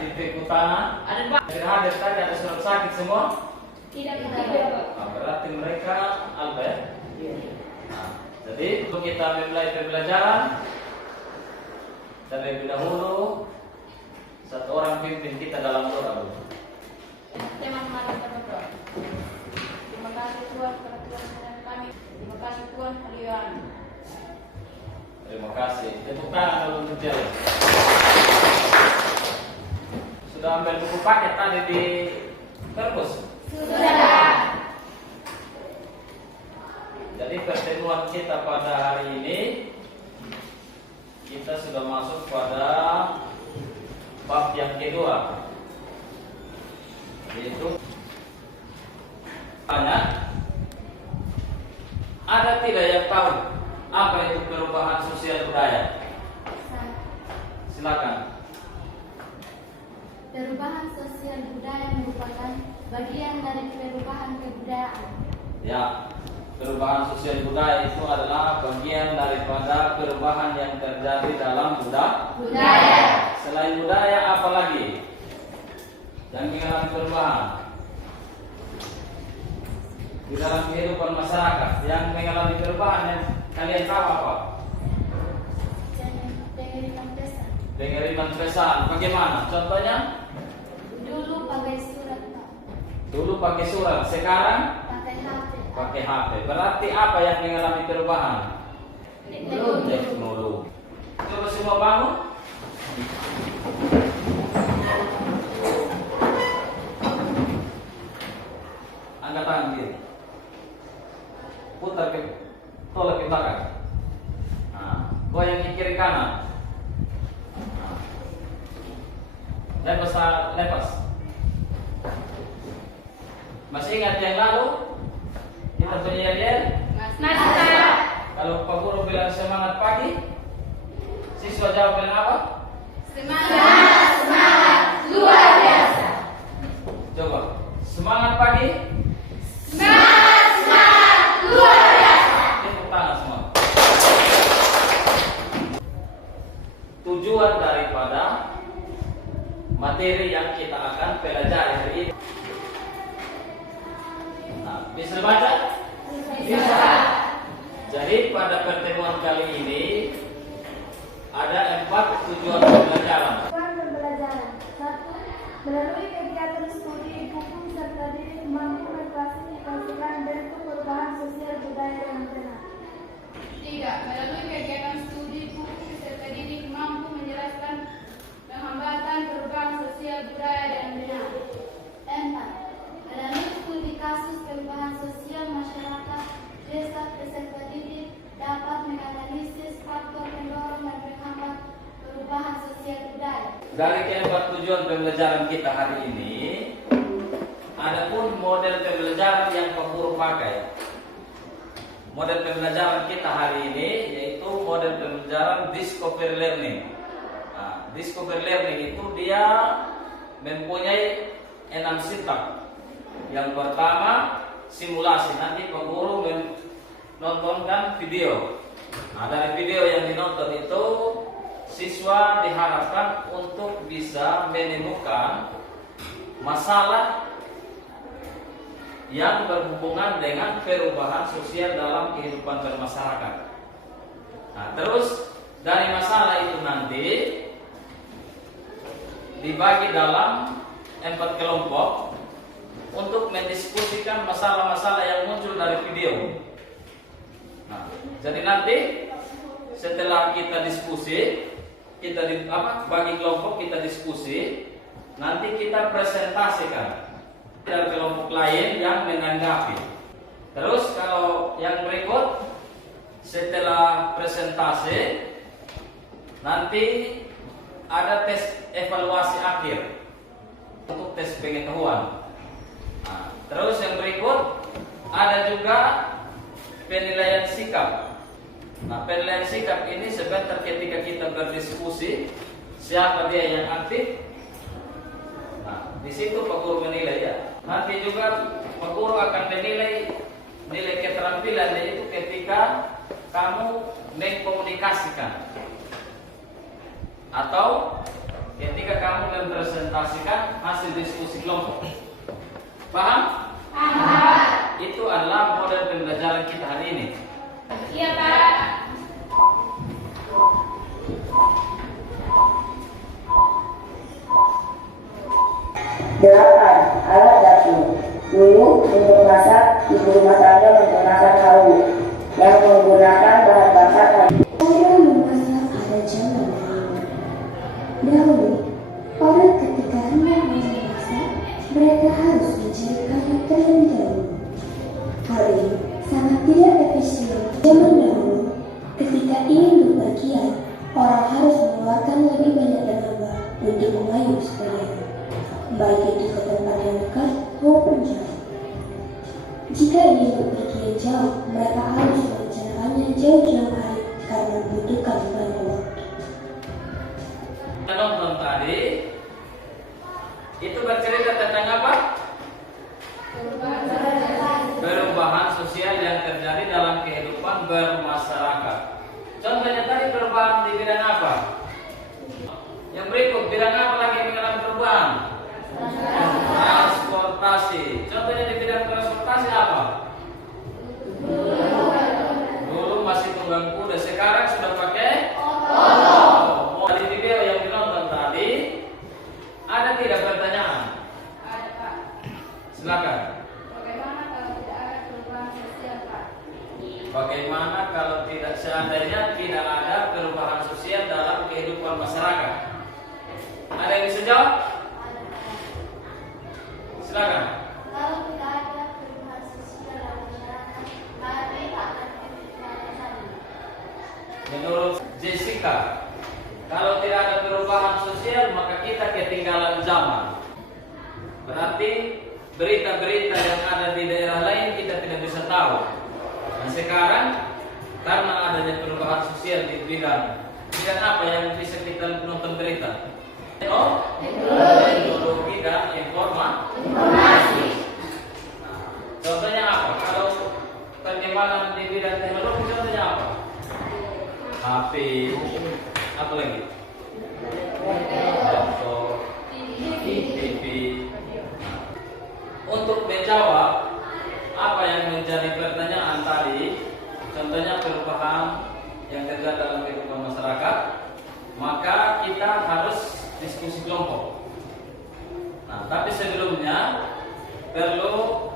titik utama. Ada Pak. Hadir tadi ada surat sakit semua? Tidak ada. Berarti mereka alba ya? Nah, jadi kita memulai pembelajaran. Terlebih dahulu satu orang pimpin kita dalam doa dulu. Teman-teman berdoa. Terima kasih Tuhan karena Tuhan mendengar kami. Terima kasih Tuhan haleluya. Terima kasih. Tepuk tangan dulu untuk dia. Sudah ambil buku paket tadi di perpus? Sudah. Jadi pertemuan kita pada hari ini kita sudah masuk pada bab yang kedua, yaitu ada tidak yang tahu apa itu perubahan sosial budaya? Silakan. Perubahan sosial budaya merupakan bagian dari perubahan kebudayaan. Ya, perubahan sosial budaya itu adalah bagian daripada perubahan yang terjadi dalam budaya. Selain budaya, apa lagi yang mengalami perubahan di dalam kehidupan masyarakat? Yang mengalami perubahan yang kalian tahu apa? Pengiriman pesan. Pengiriman pesan. Bagaimana? Contohnya? Dulu pakai surat, Pak. Dulu pakai surat, sekarang Pakai HP. pakai HP. Berarti apa yang mengalami perubahan? Teknologi. Coba semua bangun. Angkat tangan kiri. Putar ke tolak ke belakang. Nah, goyang ke kiri kanan. Nah. Lepas. Masih ingat yang lalu? Kita punya dia? Masih. Kalau Pak Guru bilang semangat pagi, siswa jawab bilang apa? Semangat luar biasa. Coba, semangat pagi. Semangat luar biasa. Tepuk tangan semua. Tujuan daripada materi yang kita akan pelajari hari ini. Nah, bisa baca? Bisa. Jadi pada pertemuan kali ini ada 4 tujuan pembelajaran. Tujuan pembelajaran 1. Melalui kegiatan studi hukum serta diri mampu mengklasifikasikan bentuk perubahan sosial budaya yang benar. 3. Melalui kegiatan studi hukum serta didik mampu menjelaskan penghambatan perubahan sosial budaya dan benar. 4. Melalui studi kasus perubahan sosial masyarakat desa peserta didik dapat menganalisis faktor pendorong dan penghambat perubahan sosial budaya. Dari keempat tujuan pembelajaran kita hari ini, ada pun model pembelajaran yang Pak Guru pakai. Model pembelajaran kita hari ini yaitu model pembelajaran discovery learning. Nah, discovery learning itu dia mempunyai 6 step. Yang pertama simulasi. Nanti Pak Guru menontonkan video. Nah, dari video yang dinonton itu siswa diharapkan untuk bisa menemukan masalah yang berhubungan dengan perubahan sosial dalam kehidupan bermasyarakat. Nah, terus dari masalah itu nanti dibagi dalam 4 kelompok untuk mendiskusikan masalah-masalah yang muncul dari video. Nah, jadi nanti setelah kita diskusi, bagi kelompok kita diskusi, nanti kita presentasikan dari kelompok lain yang menanggapi. Terus kalau yang berikut setelah presentasi nanti ada tes evaluasi akhir untuk tes pengetahuan. Nah, terus yang berikut ada juga penilaian sikap. Nah, penilaian sikap ini sebentar ketika kita berdiskusi siapa dia yang aktif. Nah, di situ Pak Guru menilai ya. Nanti juga Pak Guru akan menilai nilai keterampilan yaitu ketika kamu mengkomunikasikan atau ketika kamu mempresentasikan hasil diskusi kelompok. Paham? Paham. Itu adalah model pembelajaran kita hari ini. Iya, Pak. Delapan, alat dapur. Dulu untuk masak, ibu rumah tangga menggunakan hawu yang menggunakan bahan bakar kayu. Cara memasak ada cara lain. Dahulu, orang ketika hendak memasak, mereka harus mencari kayu terlebih dahulu. Hal ini sangat tidak efisien. Zaman dahulu, ketika ingin bepergian, orang harus mengeluarkan lebih banyak tenaga untuk mengayuh sepedanya, baik itu ke tempat yang dekat maupun jauh. Jika ingin bepergian jauh, mereka harus merencanakannya jauh-jauh hari karena membutuhkan banyak waktu. Kita nonton tadi itu bercerita tentang apa? Perubahan sosial yang terjadi dalam kehidupan bermasyarakat. Contohnya tadi perubahan di bidang apa? Yang berikut, bidang apa lagi yang mengalami perubahan? Transportasi. Contohnya di bidang transportasi apa? Dulu masih tunggang kuda, sekarang sudah pakai oto. Dari video yang ditonton tadi, ada tidak pertanyaan? Ada, Pak. Silakan. Bagaimana kalau tidak ada perubahan sosial, Pak? Bagaimana kalau tidak seandainya tidak ada perubahan sosial dalam kehidupan masyarakat? Ada yang bisa jawab? Silakan. Kalau tidak ada perubahan sosial dalam masyarakat, maka kita akan kehidupan. Menurut Jessica, kalau tidak ada perubahan sosial maka kita ketinggalan zaman. Berarti berita-berita yang ada di daerah lain kita tidak bisa tahu. Dan sekarang karena adanya perubahan sosial di bidang apa yang bisa kita nonton berita? Teknologi dan informasi. Contohnya apa? Kalau perkembangan di bidang teknologi contohnya apa? HP, apa lagi? Laptop, TV. Untuk menjawab apa yang menjadi pertanyaan tadi, contohnya perubahan yang terjadi dalam kehidupan masyarakat, maka kita harus diskusi kelompok. Nah, tapi sebelumnya perlu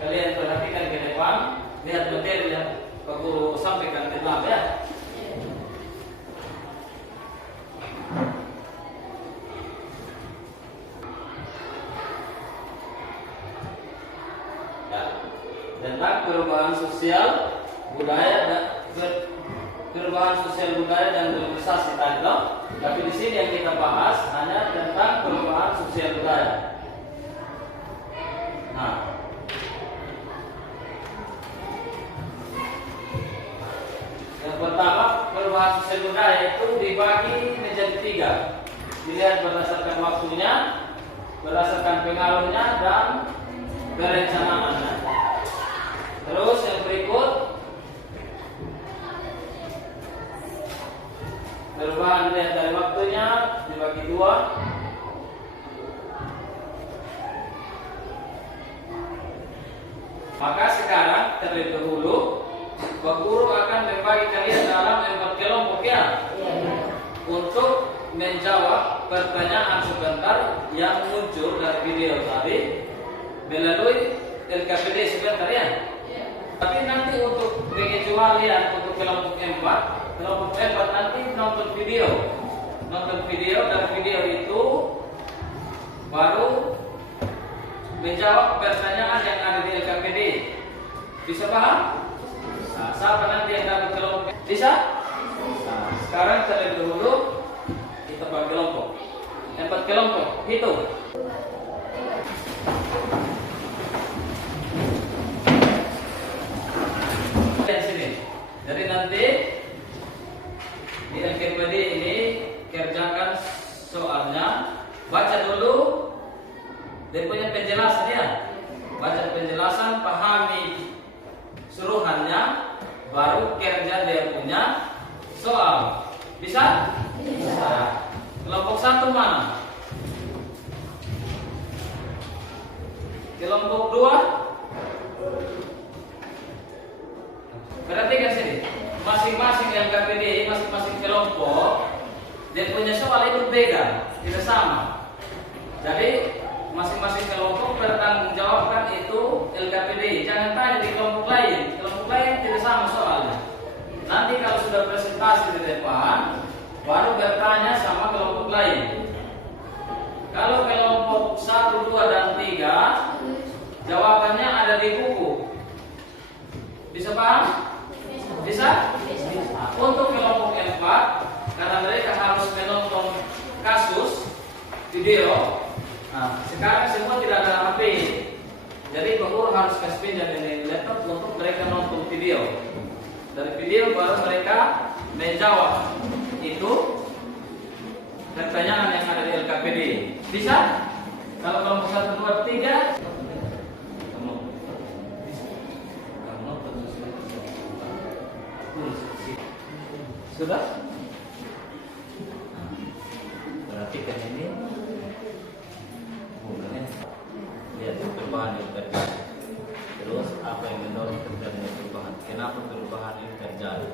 kalian perhatikan ke depan, lihat materi yang Pak Guru sampaikan di lab ya. Tentang perubahan sosial budaya dan globalisasi tadi loh. Tapi di sini yang kita bahas hanya tentang perubahan sosial budaya. Nah, yang pertama perubahan sosial budaya itu dibagi menjadi 3. Dilihat berdasarkan waktunya, berdasarkan pengaruhnya dan perencanaannya. Terus yang berikut, perubahan dilihat dari waktunya dibagi 2. Maka sekarang terlebih dahulu Pak Guru akan membagi kalian dalam 4 kelompok ya, untuk menjawab pertanyaan sebentar yang muncul dari video tadi melalui LKPD sebentar ya. Tapi nanti untuk pengecualian untuk kelompok 4 nanti nonton video dan video itu baru menjawab pertanyaan yang ada di LKPD. Bisa paham? Nah, siapa nanti yang dapat kelompok? Bisa? Nah, sekarang terlebih dahulu kita bagi kelompok. 4 kelompok, hitung. Jadi nanti di LKPD ini kerjakan soalnya, baca dulu dia punya penjelasan ya. Baca penjelasan, pahami suruhannya, baru kerja dia punya soal. Bisa? Bisa. Kelompok 1 mana? Kelompok 2? Perhatikan sini. Masing-masing LKPD, masing-masing kelompok dia punya soal itu beda, tidak sama. Jadi masing-masing kelompok bertanggung jawabkan itu LKPD. Jangan tanya di kelompok lain. Kelompok lain tidak sama soalnya. Nanti kalau sudah presentasi di depan, baru bertanya sama kelompok lain. Kalau kelompok 1, 2, dan 3, jawabannya ada di buku. Bisa paham? Bisa? Nah, untuk kelompok 4, karena mereka harus menonton kasus video. Nah, sekarang semua tidak ada HP. Jadi guru harus kasih pinjam ini laptop untuk mereka nonton video. Dari video baru mereka menjawab itu pertanyaan yang ada di LKPD. Bisa? Kalau kelompok 1, 2, 3 sudah? Perhatikan ini. Lihat perubahan yang terjadi. Terus apa yang mendorong terjadinya perubahan? Kenapa perubahan ini terjadi?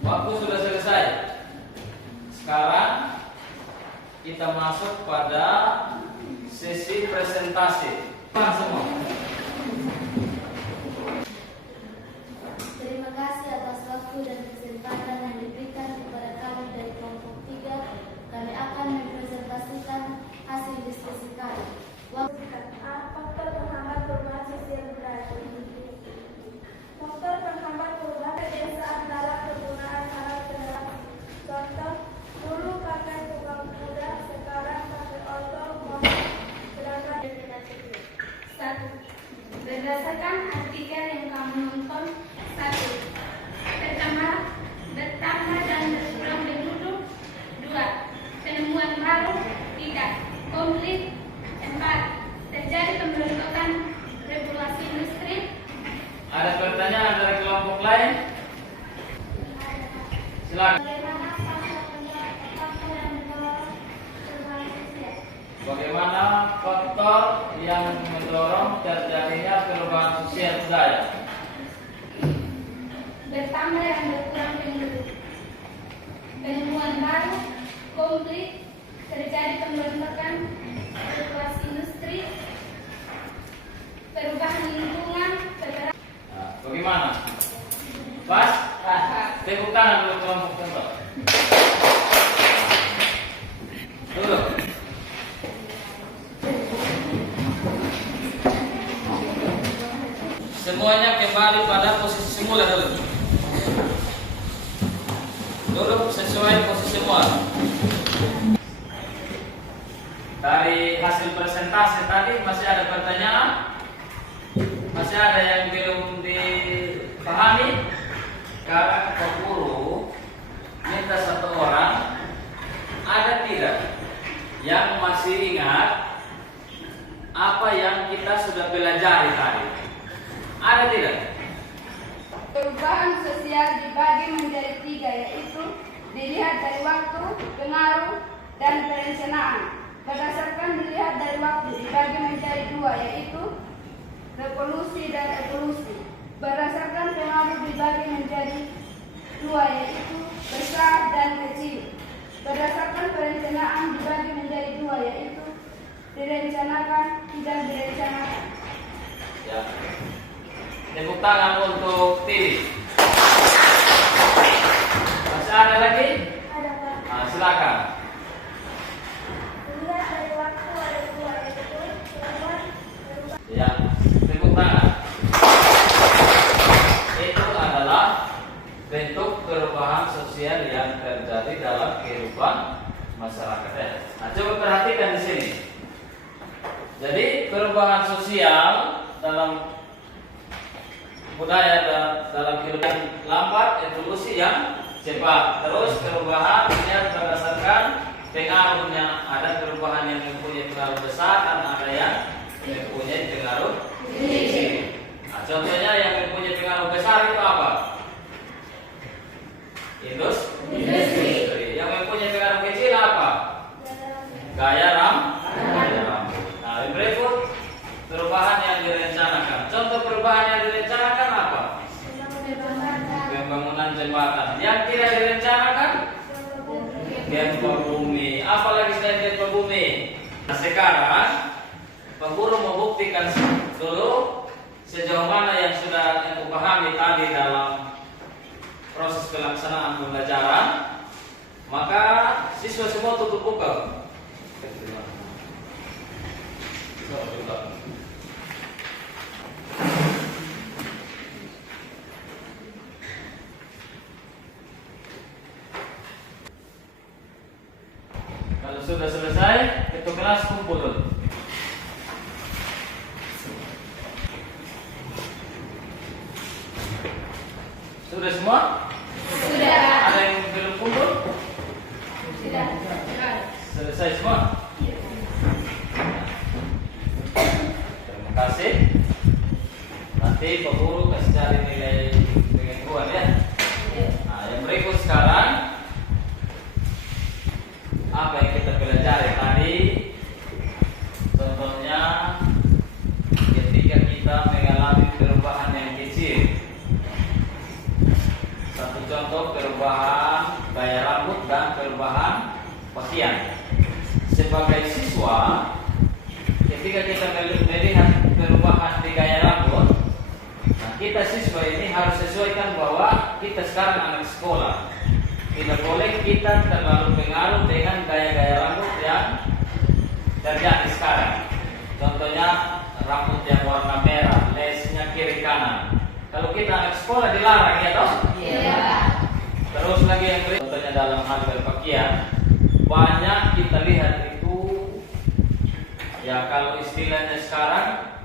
Waktu sudah selesai. Sekarang kita masuk pada sesi presentasi. Semua. Terima kasih atas waktu dan kesempatan yang diberikan kepada kami dari kelompok 3. Kami akan mempresentasikan hasil diskusi kami. Faktor penghambat perubahan sosial budaya. Faktor penghambat perubahan kebiasaan dalam penggunaan alat penerangan. Contoh, dulu pakai tunggang kuda, sekarang pakai otomobil. Sedangkan Satu. Berdasarkan artikel yang kamu nonton, 1. Bertambah dan berkurang penduduk. 2. Penemuan baru. 3. Konflik. 4. Terjadi pembentukan revolusi industri. Ada pertanyaan dari kelompok lain? Silakan. Bagaimana faktor yang mendorong terjadinya perubahan sosial budaya? Bertambah dan berkurang penduduk. Penemuan baru. Konflik. Terjadi pembentukan revolusi industri. Perubahan lingkungan. Nah, bagaimana? Pas? Tepuk tangan dulu kelompok contoh. Duduk. Semuanya kembali pada posisi semula dulu. Duduk sesuai posisi semula. Dari hasil presentasi tadi masih ada pertanyaan? Masih ada yang belum dipahami? Sekarang Pak Guru minta satu orang, ada tidak yang masih ingat apa yang kita sudah pelajari tadi? Ada tidak? Perubahan sosial dibagi menjadi 3, yaitu dilihat dari waktu, pengaruh, dan perencanaan. Berdasarkan dilihat dari waktu dibagi menjadi 2, yaitu revolusi dan evolusi. Berdasarkan pengaruh dibagi menjadi 2, yaitu besar dan kecil. Berdasarkan perencanaan dibagi menjadi 2, yaitu direncanakan dan direncanakan. Ya. Tepuk tangan untuk Tiri. Masih ada lagi? ada Pak. Nah, silakan. Dilihat dari waktu ada 2, yaitu perubahan. Ya, tepuk tangan. Itu adalah bentuk perubahan sosial yang terjadi dalam kehidupan masyarakat. Jadi perubahan sosial dalam budaya dan dalam kehidupan lambat, evolusi yang cepat. Terus perubahan yang berdasarkan pengaruhnya, ada perubahan yang mempunyai pengaruh besar dan ada yang mempunyai pengaruh kecil. Nah, contohnya yang mempunyai pengaruh besar itu apa? Industri. Yang mempunyai pengaruh kecil apa? Gaya rambut. Nah, yang berikut perubahan yang direncanakan. Contoh perubahan yang direncanakan apa? Pembangunan jembatan. Yang tidak direncanakan? Gempa bumi. Apalagi selain gempa bumi? Nah, sekarang pemburu membuktikan dulu sejauh mana yang sudah aku pahami tadi dalam proses pelaksanaan pembelajaran. Maka siswa semua tutup buka. Kalau sudah selesai, itu kelas kumpul. Sudah semua? Sudah. Ada yang belum kumpul? Sudah. Selesai semua? Terima kasih. Nanti Pak Guru kasih cari nilai pengakuan ya. Nah, yang berikut sekarang apa yang kita pelajari tadi? Contohnya ketika kita mengalami perubahan yang kecil. Satu contoh perubahan gaya rambut dan perubahan pakaian. Sebagai siswa, ketika kita melihat perubahan di gaya rambut, nah kita siswa ini harus sesuaikan bahwa kita sekarang anak sekolah. Tidak boleh kita terlalu pengaruh dengan gaya-gaya rambut yang terjadi sekarang. Contohnya rambut yang warna merah, lesnya kiri kanan. Kalau kita anak sekolah dilarang ya toh? Iya. Terus lagi yang berikut, contohnya dalam hal berpakaian, banyak kita lihat itu ya kalau istilahnya sekarang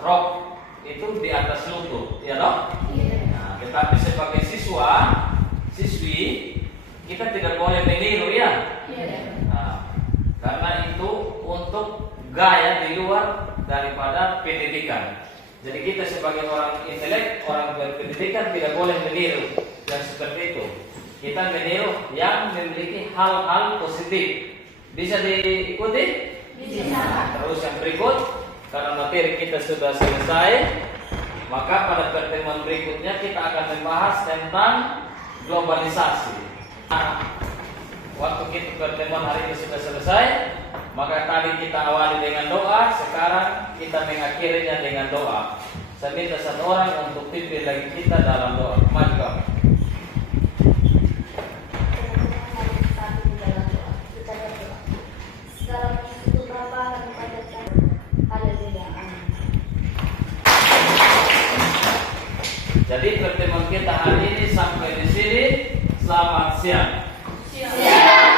rok itu di atas lutut, ya toh? Iya. Nah, tetapi sebagai siswi kita tidak boleh meniru ya. Iya. Nah, karena itu untuk gaya di luar daripada pendidikan. Jadi kita sebagai orang intelek, orang berpendidikan tidak boleh meniru yang seperti itu. Kita meniru yang memiliki hal-hal positif. Bisa diikuti? Bisa. Terus yang berikut, karena materi kita sudah selesai, maka pada pertemuan berikutnya kita akan membahas tentang globalisasi. Nah, waktu kita pertemuan hari ini sudah selesai, maka tadi kita awali dengan doa, sekarang kita mengakhirinya dengan doa. Saya minta satu orang untuk pimpin lagi kita dalam doa. Maju kamu. Jadi pertemuan kita hari ini sampai di sini. Selamat siang. Siap.